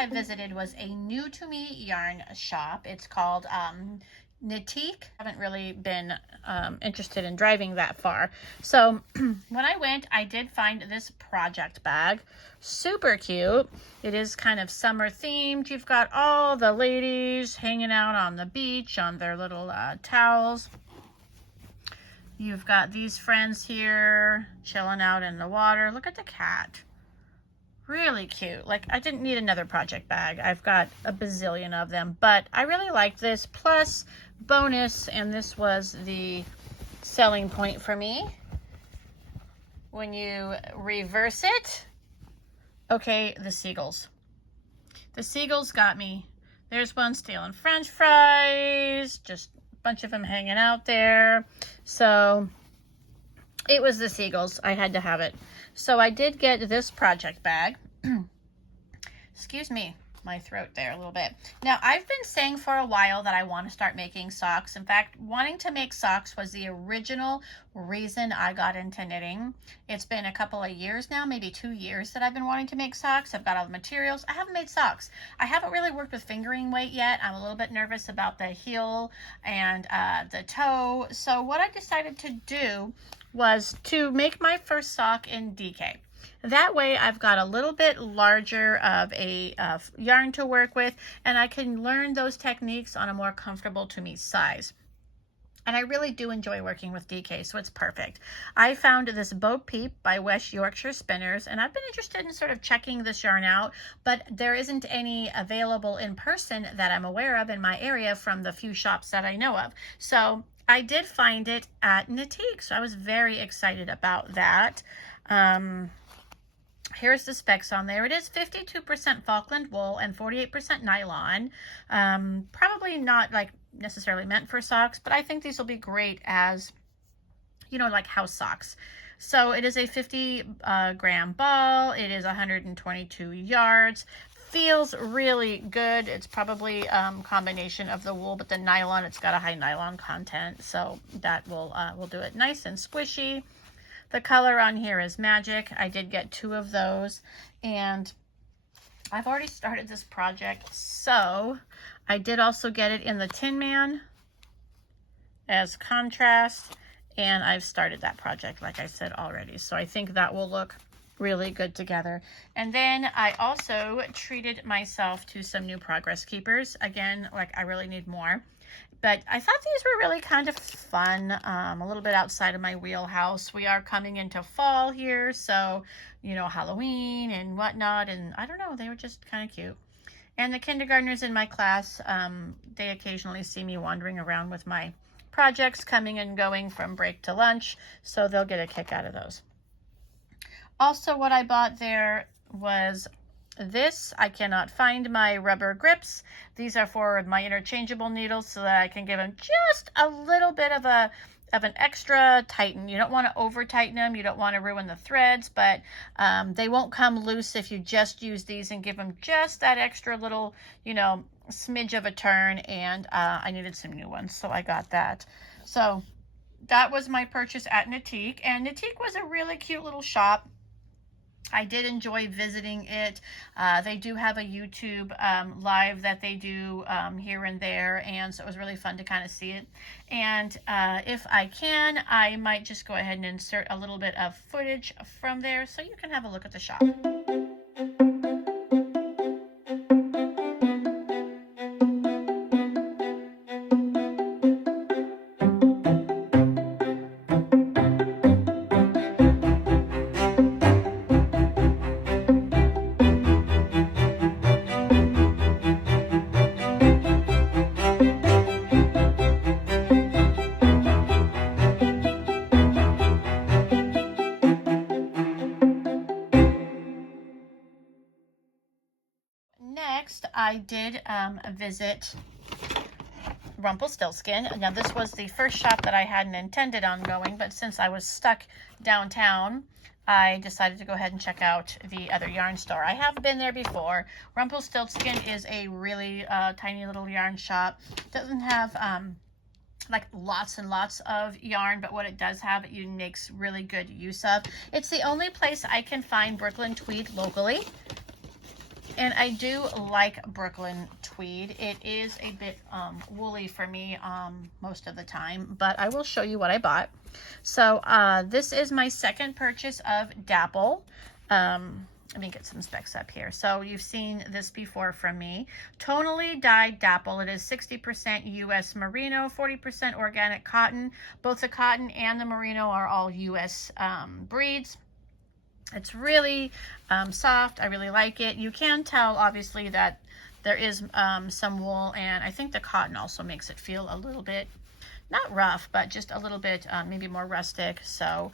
I visited was a new to me yarn shop. It's called Niti. I haven't really been interested in driving that far. So when I went, I did find this project bag. Super cute. It is kind of summer themed. You've got all the ladies hanging out on the beach on their little towels. You've got these friends here chilling out in the water. Look at the cat. Really cute. Like, I didn't need another project bag. I've got a bazillion of them, but I really like this. Plus, bonus, and this was the selling point for me. When you reverse it, okay, the seagulls. The seagulls got me. There's one stealing French fries, just a bunch of them hanging out there. So it was the seagulls. I had to have it. So I did get this project bag. Excuse me, my throat there a little bit. Now, I've been saying for a while that I want to start making socks. In fact, wanting to make socks was the original reason I got into knitting. It's been a couple of years now, maybe 2 years that I've been wanting to make socks. I've got all the materials. I haven't made socks. I haven't really worked with fingering weight yet. I'm a little bit nervous about the heel and the toe. So what I decided to do was to make my first sock in DK. That way I've got a little bit larger of a yarn to work with, and I can learn those techniques on a more comfortable to me size. And I really do enjoy working with DK, so it's perfect. I found this Bo Peep by West Yorkshire Spinners, and I've been interested in sort of checking this yarn out, but there isn't any available in person that I'm aware of in my area from the few shops that I know of. So I did find it at Nitiq, so I was very excited about that. Here's the specs on there. It is 52% Falkland wool and 48% nylon. Probably not like necessarily meant for socks, but I think these will be great as, you know, like house socks. So it is a 50 gram ball. It is 122 yards. Feels really good. It's probably combination of the wool, but the nylon, it's got a high nylon content, so that will do it nice and squishy. The color on here is Magic. I did get 2 of those, and I've already started this project, so I did also get it in the Tin Man as contrast, and I've started that project, like I said already. So I think that will look really good together. And then I also treated myself to some new Progress Keepers. Again, like, I really need more. But I thought these were really kind of fun, a little bit outside of my wheelhouse. We are coming into fall here, so, you know, Halloween and whatnot, and I don't know, they were just kind of cute. And the kindergartners in my class, they occasionally see me wandering around with my projects, coming and going from break to lunch, so they'll get a kick out of those. Also, what I bought there was this. I cannot find my rubber grips. These are for my interchangeable needles so that I can give them just a little bit of an extra tighten. You don't want to over tighten them. You don't want to ruin the threads, but they won't come loose if you just use these and give them just that extra little, you know, smidge of a turn. And I needed some new ones, so I got that. So that was my purchase at Nitiq, and Nitiq was a really cute little shop. I did enjoy visiting it. They do have a YouTube live that they do here and there, and so it was really fun to kind of see it. And if I can, I might just go ahead and insert a little bit of footage from there so you can have a look at the shop. Next, I did visit Rumples Skin. Now, this was the first shop that I hadn't intended on going, but since I was stuck downtown, I decided to go ahead and check out the other yarn store. I have been there before. Rumples Skin is a really tiny little yarn shop. Doesn't have like lots and lots of yarn, but what it does have, it makes really good use of. It's the only place I can find Brooklyn tweed locally. And I do like Brooklyn tweed. It is a bit woolly for me most of the time, but I will show you what I bought. So this is my second purchase of Dapple. Let me get some specs up here. So you've seen this before from me. Tonally dyed Dapple. It is 60% US merino, 40% organic cotton. Both the cotton and the merino are all US breeds. It's really soft. I really like it. You can tell, obviously, that there is some wool, and I think the cotton also makes it feel a little bit, not rough, but just a little bit maybe more rustic. So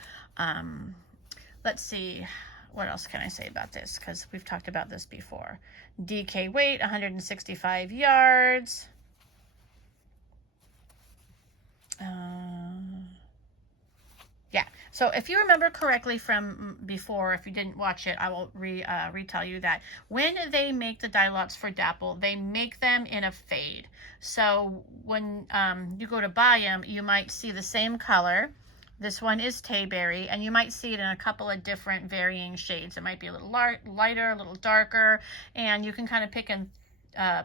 let's see. What else can I say about this? Because we've talked about this before. DK weight, 165 yards. Yeah, so if you remember correctly from before, if you didn't watch it, I will retell you that when they make the dye lots for Dapple, they make them in a fade. So when you go to buy them, you might see the same color. This one is Tayberry, and you might see it in a couple of different varying shades. It might be a little lighter, a little darker, and you can kind of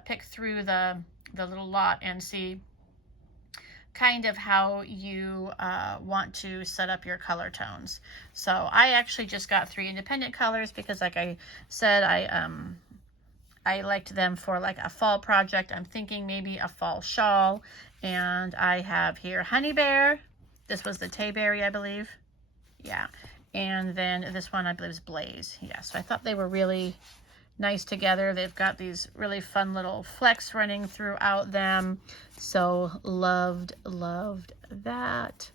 pick through the little lot and see kind of how you want to set up your color tones. So I actually just got 3 independent colors because, like I said, I liked them for like a fall project. I'm thinking maybe a fall shawl, and I have here Honey Bear. This was the Tayberry, I believe. Yeah. And then this one, I believe, is Blaze. Yeah, so I thought they were really nice together. They've got these really fun little flecks running throughout them. So loved that.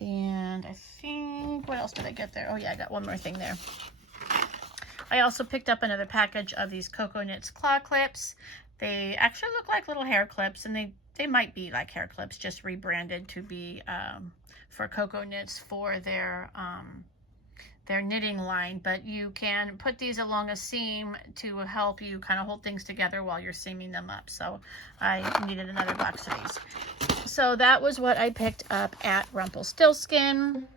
And I think, what else did I get there? Oh yeah, I got one more thing there. I also picked up another package of these Cocoa Knits claw clips. They actually look like little hair clips, and they might be like hair clips, just rebranded to be for Cocoa Knits for their knitting line. But you can put these along a seam to help you kind of hold things together while you're seaming them up. So I needed another box of these. So that was what I picked up at Rumples Skin.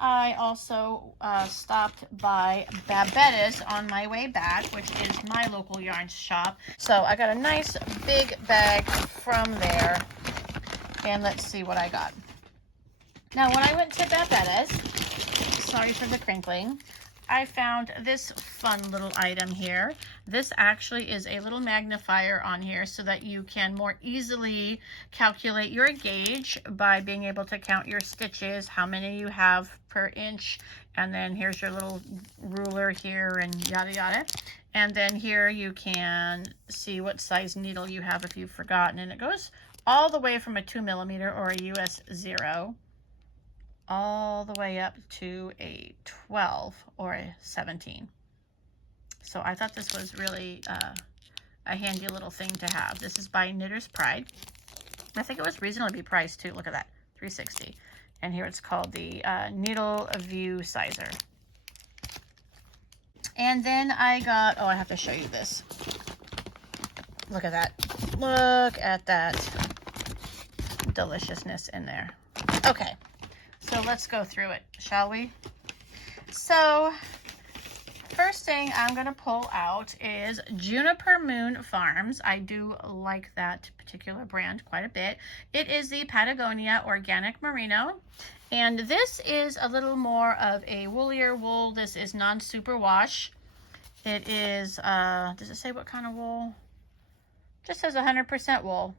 I also stopped by Babetes on my way back, which is my local yarn shop. So I got a nice big bag from there, and let's see what I got. Now, when I went to Babetes, sorry for the crinkling, I found this fun little item here. This actually is a little magnifier on here so that you can more easily calculate your gauge by being able to count your stitches, how many you have per inch, and then here's your little ruler here and yada yada. And then here you can see what size needle you have if you've forgotten, and it goes all the way from a 2mm or a US 0 all the way up to a 12 or a 17. So I thought this was really a handy little thing to have. This is by Knitter's Pride. I think it was reasonably priced too. Look at that, $3.60. And here it's called the Needle View Sizer. And then I got, oh, I have to show you this. Look at that. Look at that deliciousness in there. Okay. So let's go through it, shall we? So first thing I'm going to pull out is Juniper Moon Farms. I do like that particular brand quite a bit. It is the Patagonia Organic Merino. And this is a little more of a woolier wool. This is non-superwash. It is, does it say what kind of wool? Just says 100% wool.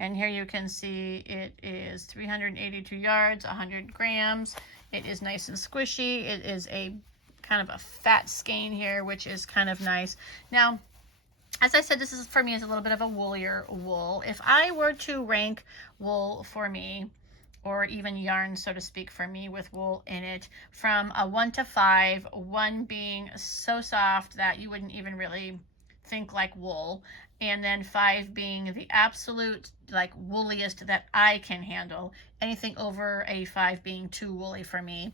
And here you can see it is 382 yards, 100 grams. It is nice and squishy. It is a kind of a fat skein here, which is kind of nice. Now, as I said, this is for me is a little bit of a woolier wool. If I were to rank wool for me, or even yarn, so to speak, for me with wool in it, from a 1 to 5, 1 being so soft that you wouldn't even really think like wool, and then 5 being the absolute like wooliest that I can handle. Anything over a 5 being too woolly for me.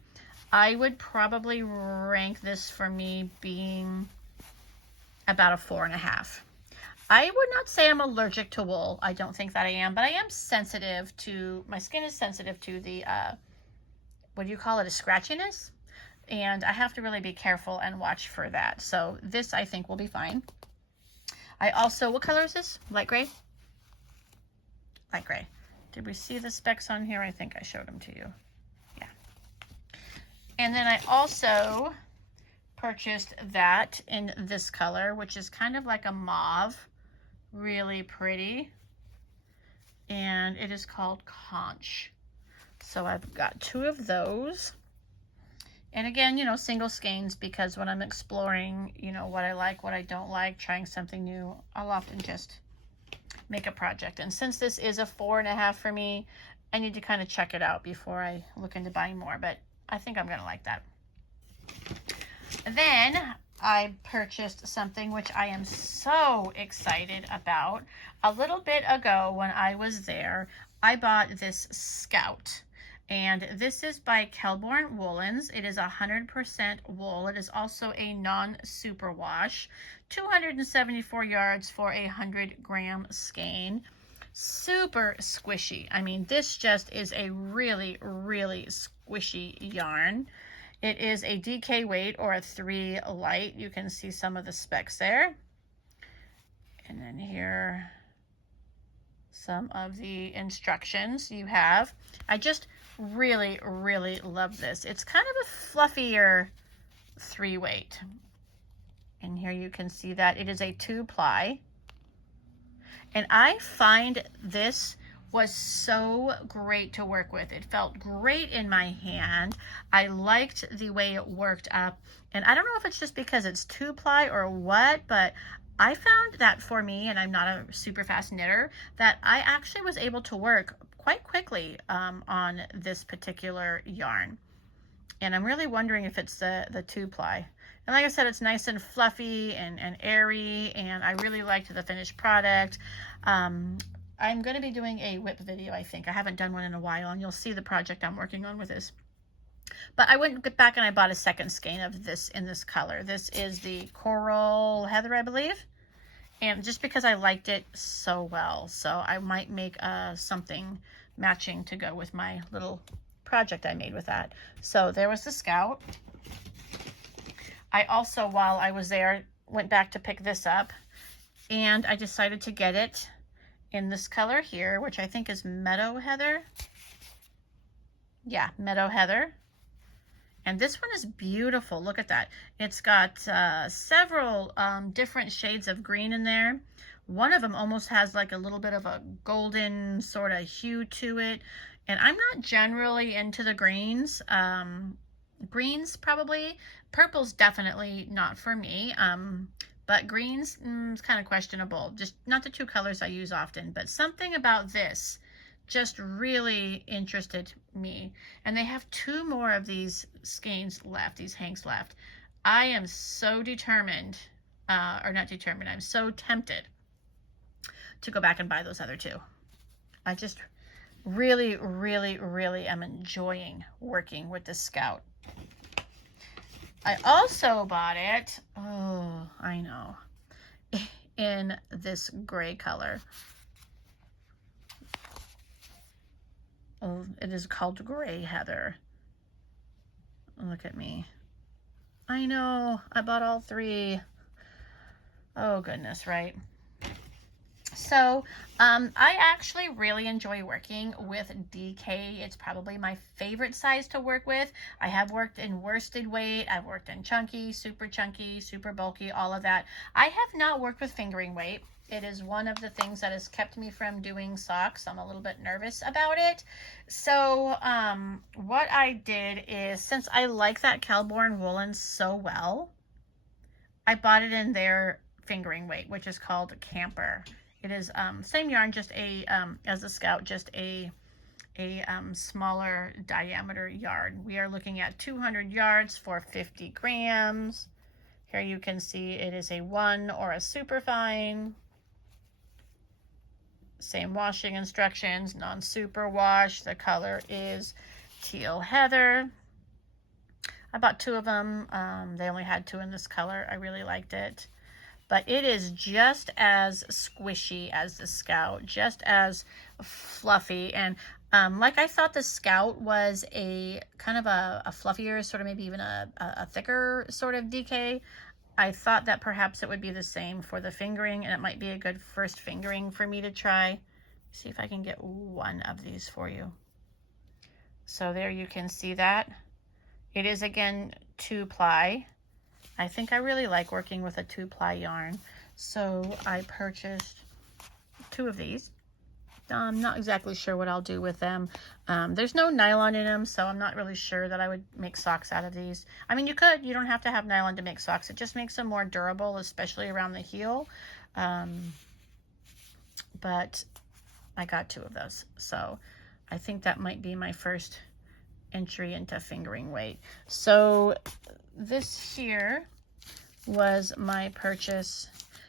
I would probably rank this for me being about a 4.5. I would not say I'm allergic to wool. I don't think that I am, but I am sensitive to, my skin is sensitive to the, what do you call it, a scratchiness? And I have to really be careful and watch for that. So this, I think, will be fine. I also, what color is this? Light gray? Light gray. Did we see the specs on here? I think I showed them to you. Yeah. And then I also purchased that in this color, which is kind of like a mauve. Really pretty. And it is called Conch. So I've got 2 of those. And again, you know, single skeins, because when I'm exploring, you know, what I like, what I don't like, trying something new, I'll often just make a project. And since this is a 4.5 for me, I need to kind of check it out before I look into buying more, but I think I'm going to like that. Then I purchased something which I am so excited about. A little bit ago when I was there, I bought this Scout. And this is by Kelborn Woolens. It is 100% wool. It is also a non-superwash. 274 yards for a 100-gram skein. Super squishy. I mean, this just is a really, really squishy yarn. It is a DK weight or a 3 light. You can see some of the specs there. And then here, some of the instructions you have. I just really, really love this. It's kind of a fluffier 3 weight. And here you can see that it is a 2-ply. And I find this was so great to work with. It felt great in my hand. I liked the way it worked up. And I don't know if it's just because it's 2-ply or what, but I found that for me, and I'm not a super fast knitter, that I actually was able to work quite quickly on this particular yarn. And I'm really wondering if it's the 2-ply. And like I said, it's nice and fluffy and airy, and I really liked the finished product. I'm going to be doing a whip video, I think. I haven't done one in a while, and you'll see the project I'm working on with this. But I went back and I bought a second skein of this in this color. This is the Coral Heather, I believe. And just because I liked it so well. So I might make something matching to go with my little project I made with that. So there was the Scout. I also, while I was there, went back to pick this up. And I decided to get it in this color here, which I think is Meadow Heather. Yeah, Meadow Heather. And this one is beautiful. Look at that. It's got several different shades of green in there. One of them almost has like a little bit of a golden sort of hue to it. And I'm not generally into the greens. Greens probably. Purple's definitely not for me. But greens is kind of questionable. Just not the 2 colors I use often. But something about this just really interested me. And they have 2 more of these skeins left, these hanks left. I am so determined, or not determined, I'm so tempted to go back and buy those other 2. I just really, really, really am enjoying working with the Scout. I also bought it, oh, I know, in this gray color. Oh, it is called Gray Heather. Look at me. I know, I bought all 3. Oh goodness, right? So I actually really enjoy working with DK. It's probably my favorite size to work with. I have worked in worsted weight. I've worked in chunky, super bulky, all of that. I have not worked with fingering weight. It is one of the things that has kept me from doing socks. I'm a little bit nervous about it. So what I did is, since I like that Kelborn Woolen so well, I bought it in their fingering weight, which is called Camper. It is same yarn, just a as the Scout, just a smaller diameter yarn. We are looking at 200 yards for 50 grams. Here you can see it is a 1 or a super fine. Same washing instructions, non-super wash. The color is Teal Heather. I bought 2 of them. They only had 2 in this color. I really liked it. But it is just as squishy as the Scout, just as fluffy. And like I thought the Scout was a kind of a fluffier, sort of maybe even a thicker sort of DK. I thought that perhaps it would be the same for the fingering, and it might be a good first fingering for me to try. See if I can get one of these for you. So there you can see that. It is, again, 2-ply. I think I really like working with a 2-ply yarn. So I purchased 2 of these. I'm not exactly sure what I'll do with them. There's no nylon in them, so I'm not really sure that I would make socks out of these. I mean, you could. You don't have to have nylon to make socks. It just makes them more durable, especially around the heel. But I got 2 of those. So I think that might be my first entry into fingering weight. So this here was my purchase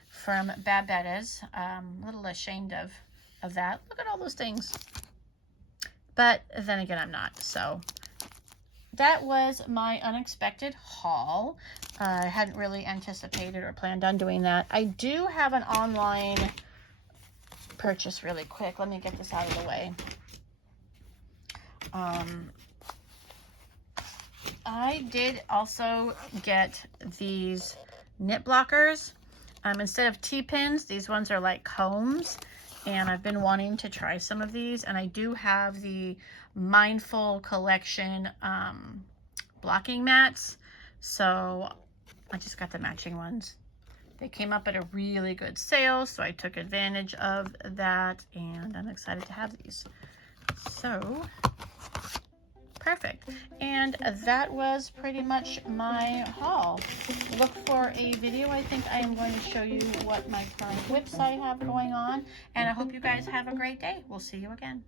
from Babetes. A little ashamed of that. Look at all those things. But then again, I'm not. So that was my unexpected haul. I hadn't really anticipated or planned on doing that. I do have an online purchase really quick. Let me get this out of the way. I did also get these knit blockers. Instead of T-pins, these ones are like combs, and I've been wanting to try some of these, and I do have the Mindful Collection blocking mats, so I just got the matching ones. They came up at a really good sale, so I took advantage of that, and I'm excited to have these. So perfect. And that was pretty much my haul. Look for a video. I think I am going to show you what my current whips I have going on. And I hope you guys have a great day. We'll see you again.